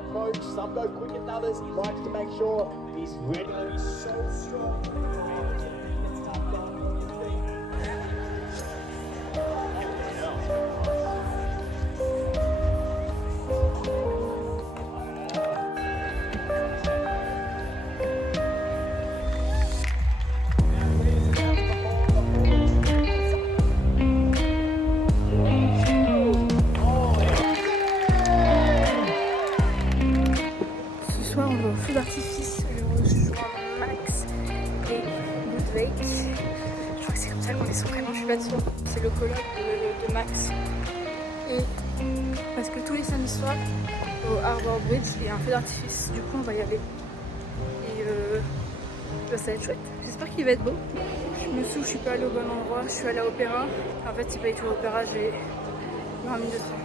approach. Some go quicker than others. He likes to make sure that he's ready. He's so strong. It's tough going on your feet. Ce soir, on va au feu d'artifice. Je rejoins Max et Ludwig. Je crois que c'est comme ça qu'on dit son prénom, je suis pas sûre. C'est le coloc de Max. Et parce que tous les samedis soirs, au Harbour Bridge, il y a un feu d'artifice. Du coup, on va y aller. Et ça va être chouette. J'espère qu'il va être beau. Je me souviens, je suis pas allée au bon endroit. Je suis allée à l'opéra. En fait, c'est pas du tout l'opéra, j'ai dans un minute de train.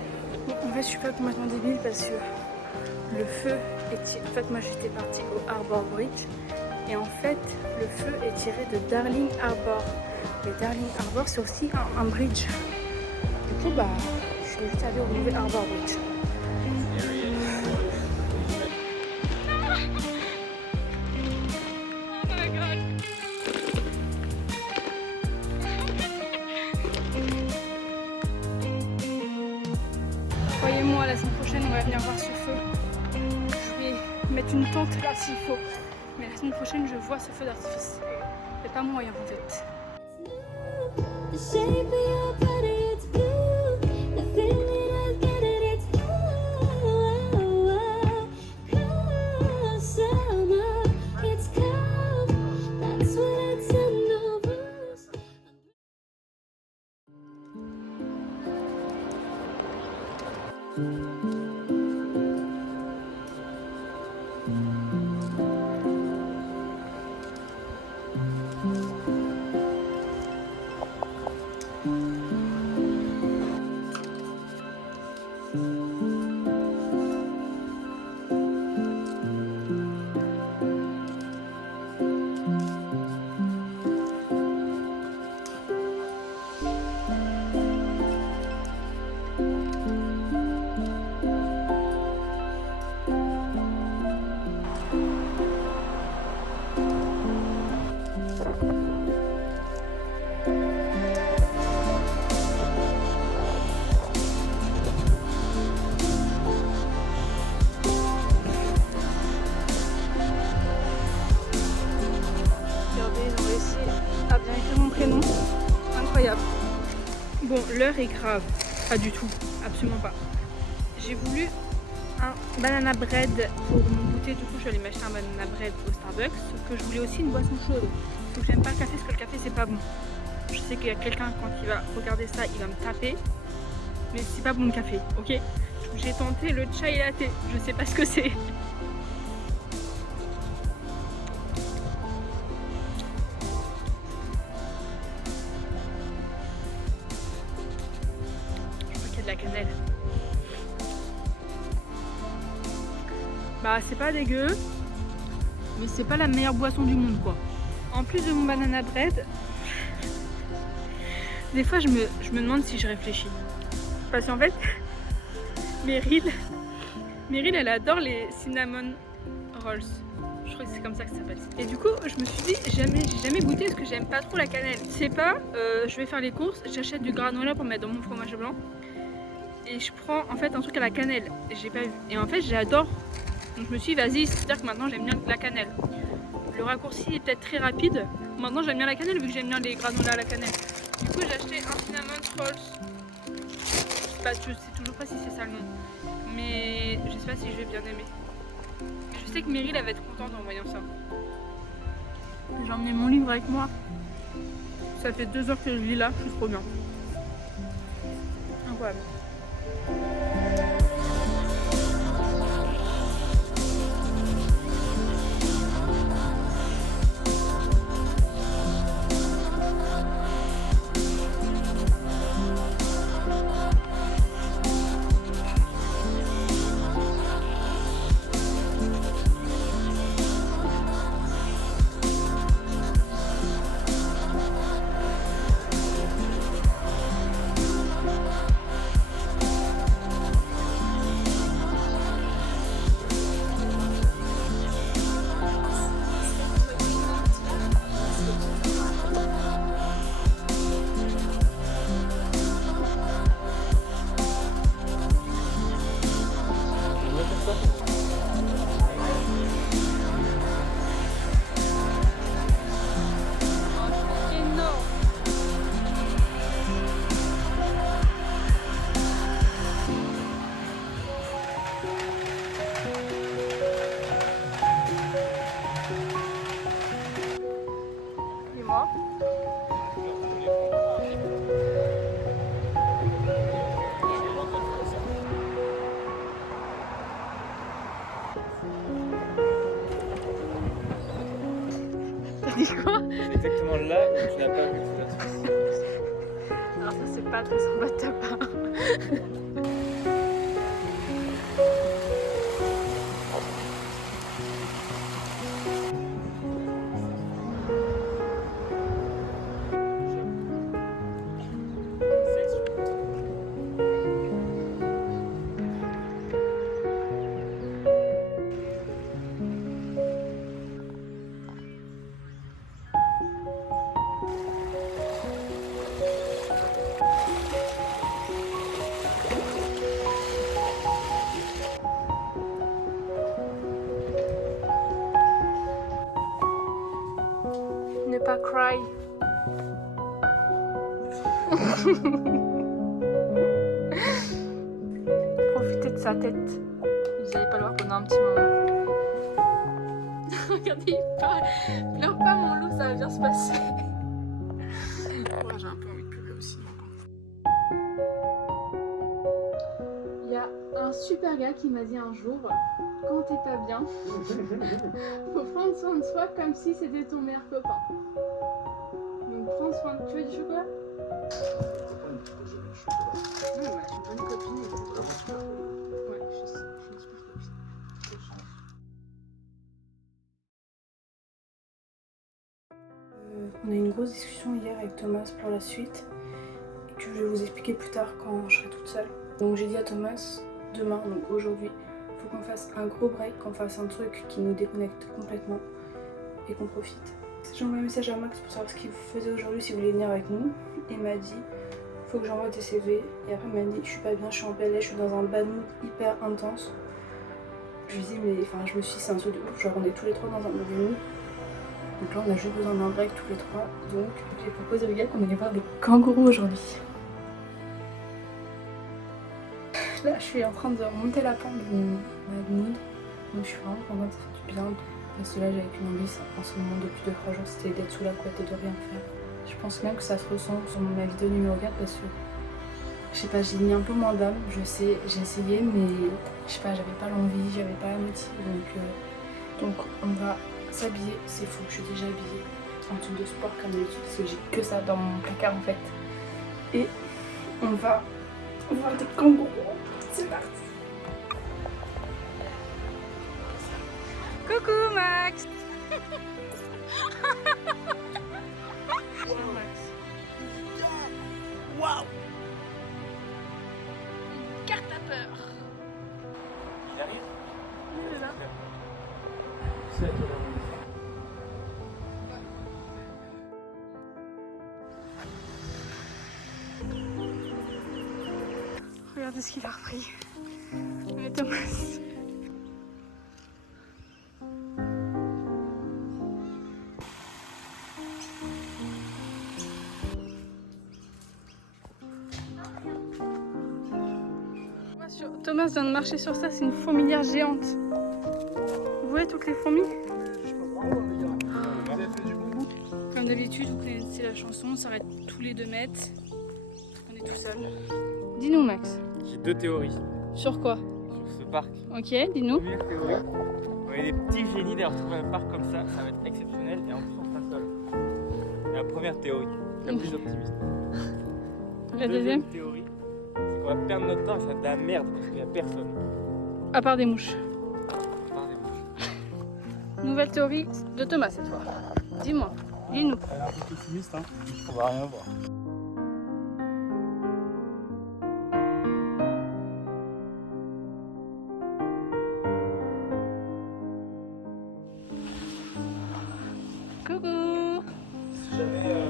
Bon, en fait, je suis pas complètement débile parce que le feu est tiré. En fait, moi j'étais partie au Harbour Bridge et en fait, le feu est tiré de Darling Harbour. Et Darling Harbour, c'est aussi un bridge. Du coup, bah, je suis juste allée au nouvel Harbour Bridge. Croyez-moi, la semaine prochaine, on va venir voir ce feu. Je vais mettre une tente là s'il faut. Mais la semaine prochaine, je vois ce feu d'artifice. Il n'y a pas moyen en fait. The shape of your body, it's blue. The feeling I get it, it's cold summer, it's cold. That's when it's in the roof. Bon, l'heure est grave. Pas du tout. Absolument pas. J'ai voulu un banana bread pour mon goûter. Du coup, je suis allée m'acheter un banana bread au Starbucks. Sauf que je voulais aussi une boisson chaude. Donc, j'aime pas le café parce que le café, c'est pas bon. Je sais qu'il y a quelqu'un, quand il va regarder ça, il va me taper. Mais c'est pas bon le café, ok? J'ai tenté le chai latte. Je sais pas ce que c'est. De la cannelle. Bah c'est pas dégueu, mais c'est pas la meilleure boisson du monde quoi. En plus de mon banana bread, des fois je me demande si je réfléchis. Parce qu'en fait, Meryl elle adore les cinnamon rolls. Je crois que c'est comme ça que ça s'appelle. Et du coup je me suis dit j'ai jamais goûté parce que j'aime pas trop la cannelle. C'est pas, je vais faire les courses, j'achète du granola pour mettre dans mon fromage blanc. Et je prends en fait un truc à la cannelle, j'ai pas vu. Et en fait j'adore. Donc je me suis dit vas-y, c'est-à-dire que maintenant j'aime bien la cannelle. Le raccourci est peut-être très rapide. Maintenant j'aime bien la cannelle vu que j'aime bien les granolas à la cannelle. Du coup j'ai acheté un cinnamon rolls. Je sais toujours pas si c'est ça le nom. Mais je sais pas si je vais bien aimer. Mais je sais que Meryl elle va être contente en voyant ça. J'ai emmené mon livre avec moi. Ça fait 2 heures que je lis là, je suis trop bien. Incroyable. Alors ça c'est pas très sympa de ta part. Ne pas cry. Profitez de sa tête. Vous n'allez pas le voir pendant un petit moment. Regardez, il pleure pas mon loup, ça va bien se passer. Ouais, j'ai un peu envie de pleurer aussi. Il y a un super gars qui m'a dit un jour, quand t'es pas bien, faut prendre soin de soi comme si c'était ton meilleur copain. Donc prends soin de... Tu veux du chocolat? Non, bah, je suis une bonne copine. Ouais, je suis une super copine. On a eu une grosse discussion hier avec Thomas pour la suite que je vais vous expliquer plus tard quand je serai toute seule. Donc j'ai dit à Thomas, demain, donc aujourd'hui, faut qu'on fasse un gros break, qu'on fasse un truc qui nous déconnecte complètement et qu'on profite. J'ai envoyé un message à Max pour savoir ce qu'il faisait aujourd'hui, s'il voulait venir avec nous. Il m'a dit, faut que j'envoie tes CV. Et après il m'a dit, je suis pas bien, je suis en PLS, je suis dans un bad mood hyper intense. Je lui dis, mais enfin, je me suis dit, c'est un truc de ouf, genre on est tous les trois dans un mauvais mood. Donc là on a juste besoin d'un break tous les trois. Donc j'ai proposé au gars qu'on allait voir des kangourous aujourd'hui. Là je suis en train de remonter la pente de mon bad mood. Donc je suis vraiment contente, ça fait du bien. Parce que là j'ai avec une envie en ce moment depuis 2-3 jours, c'était d'être sous la couette et de rien faire. Je pense même que ça se ressent sur ma vidéo numéro 4 parce que je sais pas, j'ai mis un peu moins d'âme, je sais, j'ai essayé mais je sais pas, j'avais pas l'envie, j'avais pas la motive. Donc on va s'habiller, c'est fou, je suis déjà habillée en tenue de sport comme d'habitude parce que j'ai que ça dans mon placard en fait. Et on va voir des kangourous, c'est parti. Coucou Max. Waouh! Carte à peur. Il arrive? Oui, c'est ça. Regardez ce qu'il a repris. Mais Thomas. Thomas vient de marcher sur ça, c'est une fourmilière géante. Vous voyez toutes les fourmis? Comme d'habitude, vous connaissez la chanson, on s'arrête tous les 2 mètres. On est tout seul. Dis-nous Max. J'ai 2 théories Sur quoi? sur ce parc. Ok, dis-nous. Première théorie, on est des petits génies d'avoir trouvé un parc comme ça va être exceptionnel et en plus on sera seul. C'est la première théorie, la plus optimiste. La deuxième? Théorie, c'est qu'on va perdre notre temps et ça va être de la merde parce qu'il n'y a personne. À part des mouches. Par des mouches. Nouvelle théorie de Thomas cette fois. Dis-moi, dis-nous. Elle est un peu pessimiste, hein. On va rien voir. Coucou. Si jamais.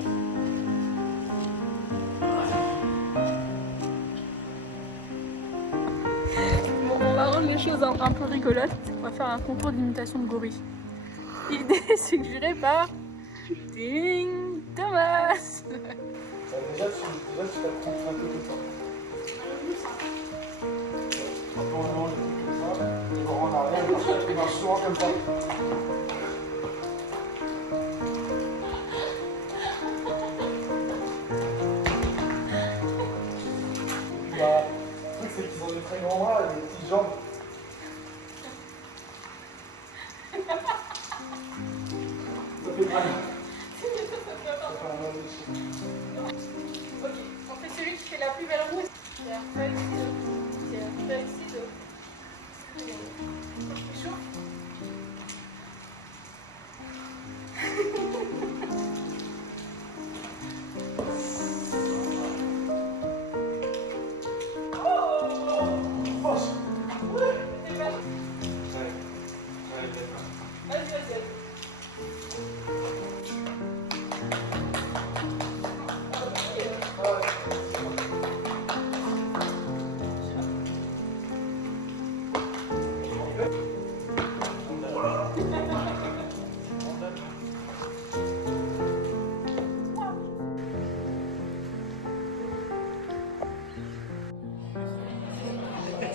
Bon, on va rendre les choses un peu rigolotes. On va faire un concours d'imitation de gorille. Idée suggérée par Ding Thomas. Déjà, tu vas te prendre un peu de temps. Quand on mange des trucs comme ça, il va en arrière, il marche souvent comme ça. Bah, le truc c'est qu'ils ont des très grands bras et des petites jambes. Ça fait mal. Ça fait un mal dessus. Ok, on fait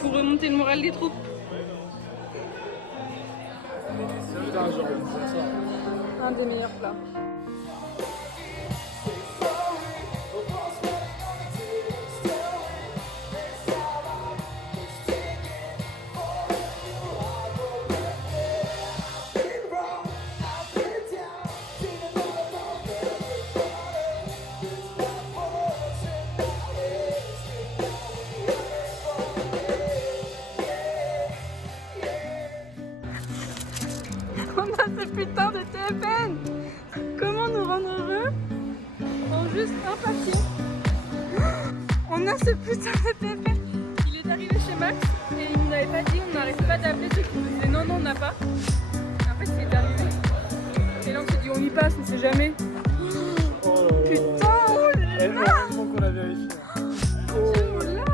Pour remonter le moral des troupes. Un des meilleurs plats. On a ce putain de TFN. Comment nous rendre heureux en juste un papier. On a ce putain de TFN. Il est arrivé chez Max et il nous avait pas dit, on n'arrête pas d'appeler ceux qui nous disaient non, non, on n'a pas. Et en fait, il est arrivé. Et là, on s'est dit, on y passe, on sait jamais. Putain, oh là là. Heureusement qu'on a vérifié. Oh là.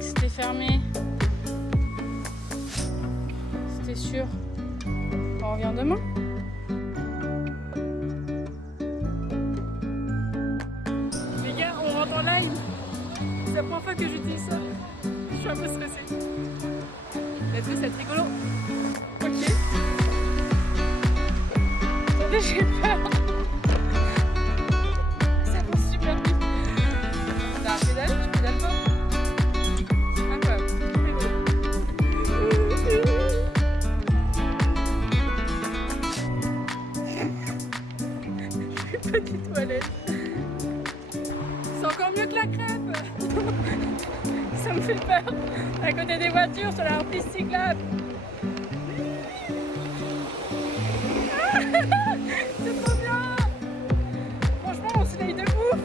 C'était fermé. C'était sûr. On revient demain. Les gars, on rentre en live. C'est la première fois que j'utilise ça. Je suis un peu stressée. Est-ce que c'est rigolo? Ok. Attendez, j'ai peur. Ça va super vite. T'as un pédale? Je pédale pas. C'est incroyable. Petite toilette. C'est encore mieux que la crêpe. Ça me fait peur. À côté des voitures, sur la piste cyclable. C'est trop bien. Franchement, on se laye de ouf.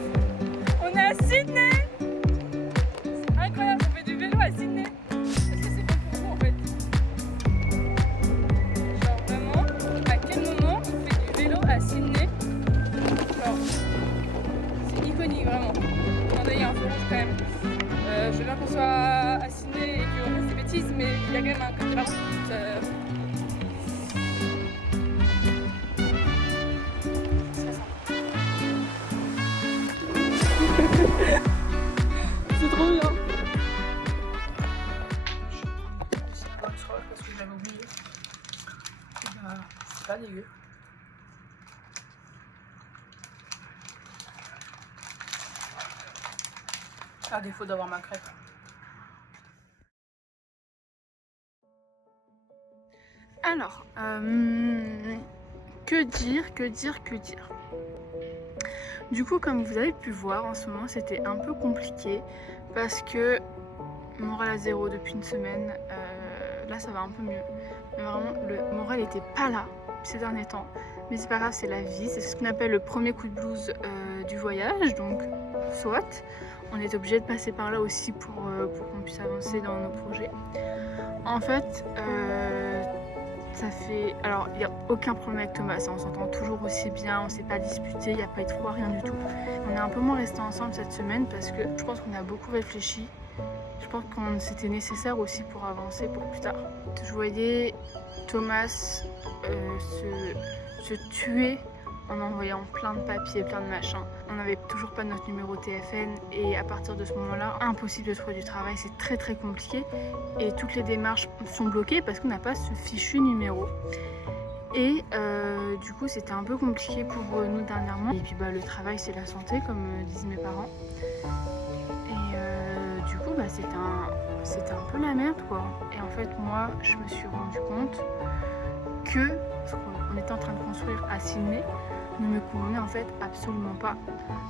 On est à Sydney. C'est incroyable, on fait du vélo à Sydney. Est-ce que c'est bon pour vous en fait? Genre vraiment, à quel moment on fait du vélo à Sydney? Genre, c'est iconique vraiment. Attendez, il y a un feu rouge quand même. Je veux bien qu'on soit à Sydney et qu'on fasse des bêtises, mais il y a quand même un code de la route. C'est trop bien. C'est un bonne soirée parce que je l'avais oublié. C'est pas dégueu. À défaut d'avoir ma crêpe. Alors, que dire. Du coup, comme vous avez pu voir, en ce moment, c'était un peu compliqué parce que moral à zéro depuis une semaine. Là, ça va un peu mieux. Mais vraiment, le moral n'était pas là ces derniers temps. Mais c'est pas grave, c'est la vie. C'est ce qu'on appelle le premier coup de blues du voyage. Donc, soit. On est obligé de passer par là aussi pour qu'on puisse avancer dans nos projets. En fait, ça fait... Alors, il n'y a aucun problème avec Thomas, on s'entend toujours aussi bien, on ne s'est pas disputé, il n'y a pas eu de froid, rien du tout. On est un peu moins restés ensemble cette semaine parce que je pense qu'on a beaucoup réfléchi. Je pense que c'était nécessaire aussi pour avancer pour plus tard. Je voyais Thomas se tuer en envoyant plein de papiers, plein de machins. On n'avait toujours pas notre numéro TFN et à partir de ce moment-là, impossible de trouver du travail, c'est très très compliqué et toutes les démarches sont bloquées parce qu'on n'a pas ce fichu numéro. Et du coup c'était un peu compliqué pour nous dernièrement. Et puis le travail c'est la santé comme disent mes parents. Et du coup c'était un peu la merde quoi. Et en fait moi je me suis rendu compte que on était en train de construire à Sydney, ne me convenait en fait absolument pas.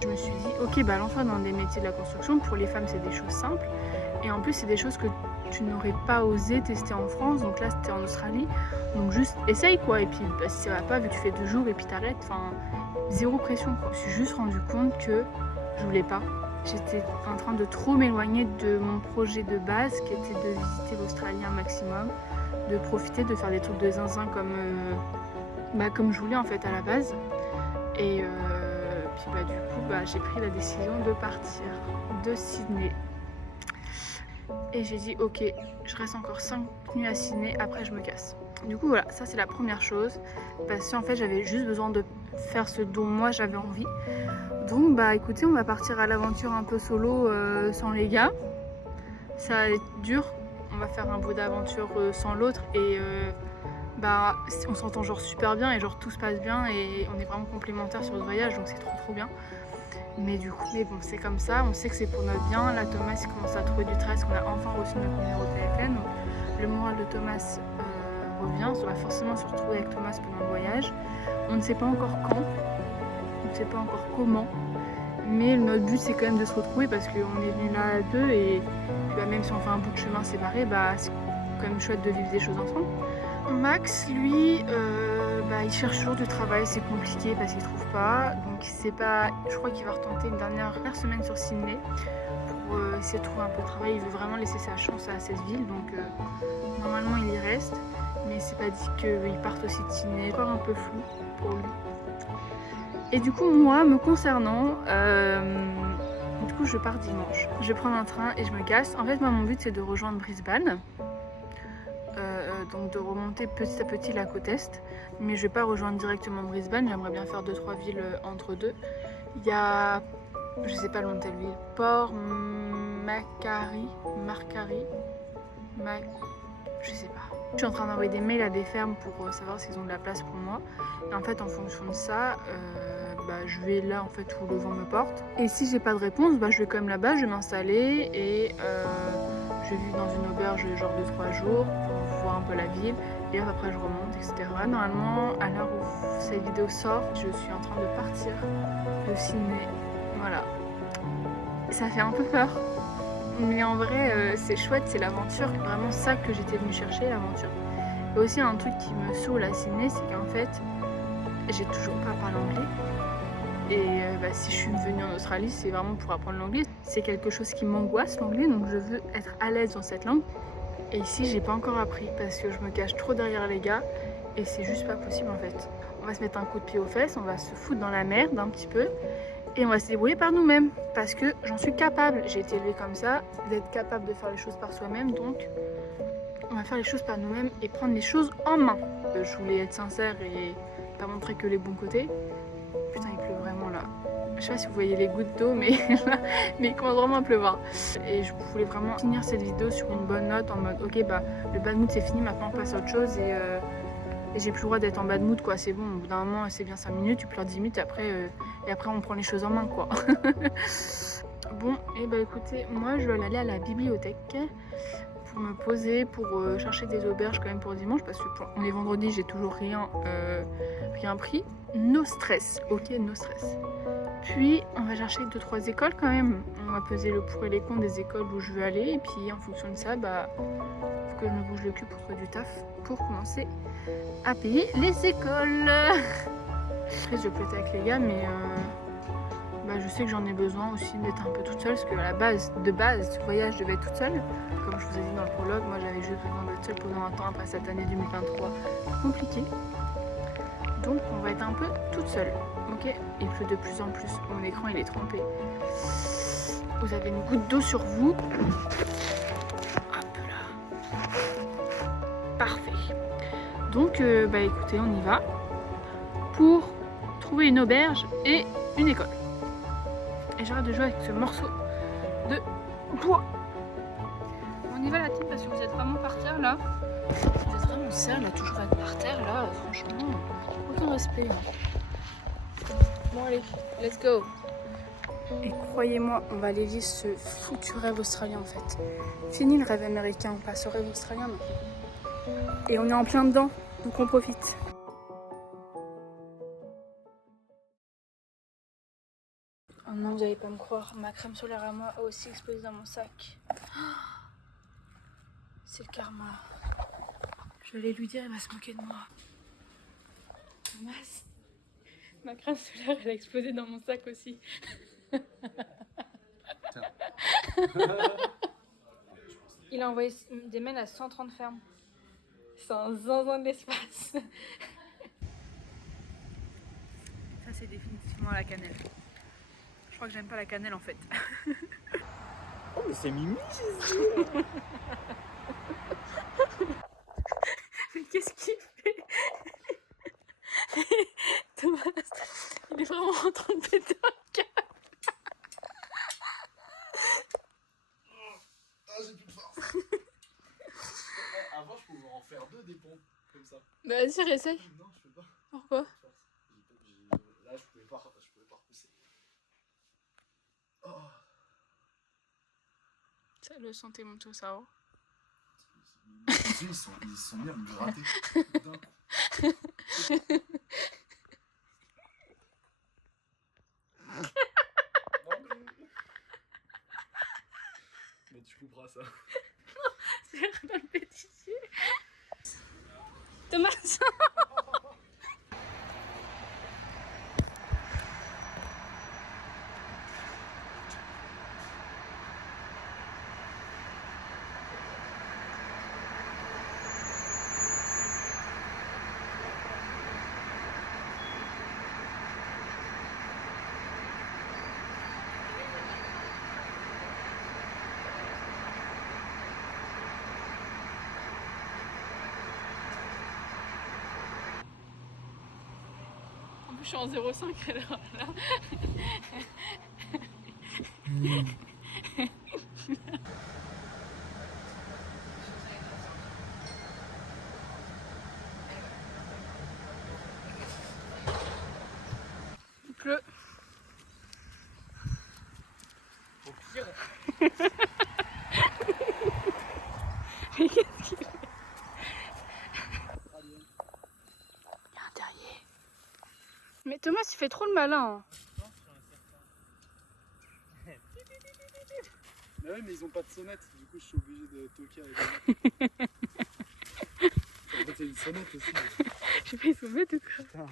Je me suis dit, ok, bah lance-toi dans des métiers de la construction. Pour les femmes, c'est des choses simples. Et en plus, c'est des choses que tu n'aurais pas osé tester en France. Donc là, c'était en Australie. Donc juste essaye quoi. Et puis bah, si ça va pas, vu que tu fais 2 jours et puis t'arrêtes, enfin, zéro pression quoi. Je me suis juste rendu compte que je voulais pas. J'étais en train de trop m'éloigner de mon projet de base qui était de visiter l'Australie un maximum, de profiter de faire des trucs de zinzin comme je voulais en fait à la base. Et puis bah, du coup j'ai pris la décision de partir de Sydney. Et j'ai dit ok, je reste encore 5 nuits à Sydney, après je me casse. Du coup voilà, ça c'est la première chose. Parce qu'en fait j'avais juste besoin de faire ce dont moi j'avais envie. Donc bah écoutez, on va partir à l'aventure un peu solo sans les gars. Ça va être dur, on va faire un bout d'aventure sans l'autre et on s'entend genre super bien et genre tout se passe bien et on est vraiment complémentaires sur ce voyage, donc c'est trop bien. Mais du coup, bon, c'est comme ça, on sait que c'est pour notre bien. Là Thomas il commence à trouver du travail parce qu'on a enfin reçu notre numéro de téléphone. Donc, le moral de Thomas revient, on va forcément se retrouver avec Thomas pendant le voyage. On ne sait pas encore quand. On ne sait pas encore comment, mais notre but c'est quand même de se retrouver parce qu'on est venu là à 2 et puis, même si on fait un bout de chemin séparé, c'est quand même chouette de vivre des choses ensemble. Max, lui, il cherche toujours du travail, c'est compliqué parce qu'il trouve pas, donc je crois qu'il va retenter une dernière semaine sur Sydney pour essayer de trouver un peu de travail. Il veut vraiment laisser sa chance à cette ville, donc normalement il y reste, mais c'est pas dit qu'il parte aussi de Sydney, encore un peu flou pour lui. Et du coup, moi, me concernant, je pars dimanche. Je vais prendre un train et je me casse. En fait, moi, mon but, c'est de rejoindre Brisbane. Donc de remonter petit à petit la côte Est. Mais je vais pas rejoindre directement Brisbane. J'aimerais bien faire 2-3 villes entre deux. Il y a, je sais pas le nom de telle ville, Port Macquarie, je sais pas. Je suis en train d'envoyer des mails à des fermes pour savoir s'ils ont de la place pour moi. Et en fait, en fonction de ça, je vais là en fait où le vent me porte. Et si j'ai pas de réponse, je vais quand même là-bas, je vais m'installer et je vais vivre dans une auberge genre 2-3 jours pour voir un peu la ville. Et après je remonte, etc. Normalement, à l'heure où cette vidéo sort, je suis en train de partir de Sydney. Voilà. Ça fait un peu peur. Mais en vrai, c'est chouette, c'est l'aventure. Vraiment ça que j'étais venue chercher, l'aventure. Et aussi un truc qui me saoule à Sydney, c'est qu'en fait, j'ai toujours pas parlé anglais. Et si je suis venue en Australie, c'est vraiment pour apprendre l'anglais. C'est quelque chose qui m'angoisse, l'anglais, donc je veux être à l'aise dans cette langue. Et ici, j'ai pas encore appris parce que je me cache trop derrière les gars et c'est juste pas possible en fait. On va se mettre un coup de pied aux fesses, on va se foutre dans la merde un petit peu et on va se débrouiller par nous-mêmes parce que j'en suis capable. J'ai été élevée comme ça, d'être capable de faire les choses par soi-même, donc on va faire les choses par nous-mêmes et prendre les choses en main. Je voulais être sincère et pas montrer que les bons côtés. Putain, il pleut vraiment là. Je sais pas si vous voyez les gouttes d'eau, mais il commence vraiment à pleuvoir. Et je voulais vraiment finir cette vidéo sur une bonne note en mode ok, le bad mood c'est fini, maintenant on passe à autre chose et j'ai plus le droit d'être en bad mood quoi. C'est bon, au bout d'un moment c'est bien 5 minutes, tu pleures 10 minutes et après on prend les choses en main quoi. Bon, et écoutez, moi je vais aller à la bibliothèque pour me poser, pour chercher des auberges quand même pour dimanche parce que on est vendredi, j'ai toujours rien pris. No stress, ok, no stress. Puis on va chercher 2-3 écoles quand même. On va peser le pour et les contre des écoles où je veux aller. Et puis en fonction de ça, faut que je me bouge le cul pour trouver du taf pour commencer à payer les écoles. Après je vais peut-être avec les gars, mais je sais que j'en ai besoin aussi d'être un peu toute seule. Parce que à la base, ce voyage, je devais être toute seule. Comme je vous ai dit dans le prologue, moi j'avais juste besoin d'être seule pendant un temps après cette année 2023 compliquée. Donc on va être un peu toute seule, ok. Il pleut de plus en plus, mon écran il est trempé. Vous avez une goutte d'eau sur vous. Hop là. Parfait. Donc écoutez, on y va pour trouver une auberge et une école. Et j'arrête de jouer avec ce morceau de bois. On y va la team parce que vous êtes vraiment par terre là. Vous êtes vraiment sérieux là, toujours être par terre là, franchement. Aucun respect. Bon allez, let's go. Et croyez-moi, on va aller vivre ce foutu rêve australien en fait. Fini le rêve américain, on passe au rêve australien maintenant. Et on est en plein dedans, donc on profite. Oh non, vous allez pas me croire, ma crème solaire à moi a aussi explosé dans mon sac. C'est le karma. Je vais aller lui dire, il va se moquer de moi. Thomas, ma crème solaire elle a explosé dans mon sac aussi. Il a envoyé des mails à 130 fermes. C'est un zinzin de l'espace. Ça c'est définitivement la cannelle. Je crois que j'aime pas la cannelle en fait. Oh, mais c'est Mimi, Jésus. Mais qu'est-ce qu'il fait? Thomas, il est vraiment en train de péter un câble. Ah, j'ai plus de force. Avant, je pouvais en faire 2 des pompes, comme ça. Bah vas-y, réessaye. Non, je peux pas. Pourquoi? Là, je pouvais pas repousser. Oh. Ça le sentait monter au cerveau. Ils sont mis à me gratter. Putain. Mais tu couperas ça. C'est rien de péticier. Thomas. En plus, je suis en 0,5 alors là. Il pleut. Au pire, Mais qu'est-ce qu'il fait? Il y a un terrier. Mais Thomas, il fait trop le malin. Mais ouais, mais ils ont pas de sonnette, du coup je suis obligé de toquer avec eux. En fait, c'est une sonnette aussi. Je sais pas, ils sont bêtes ou quoi? Putain.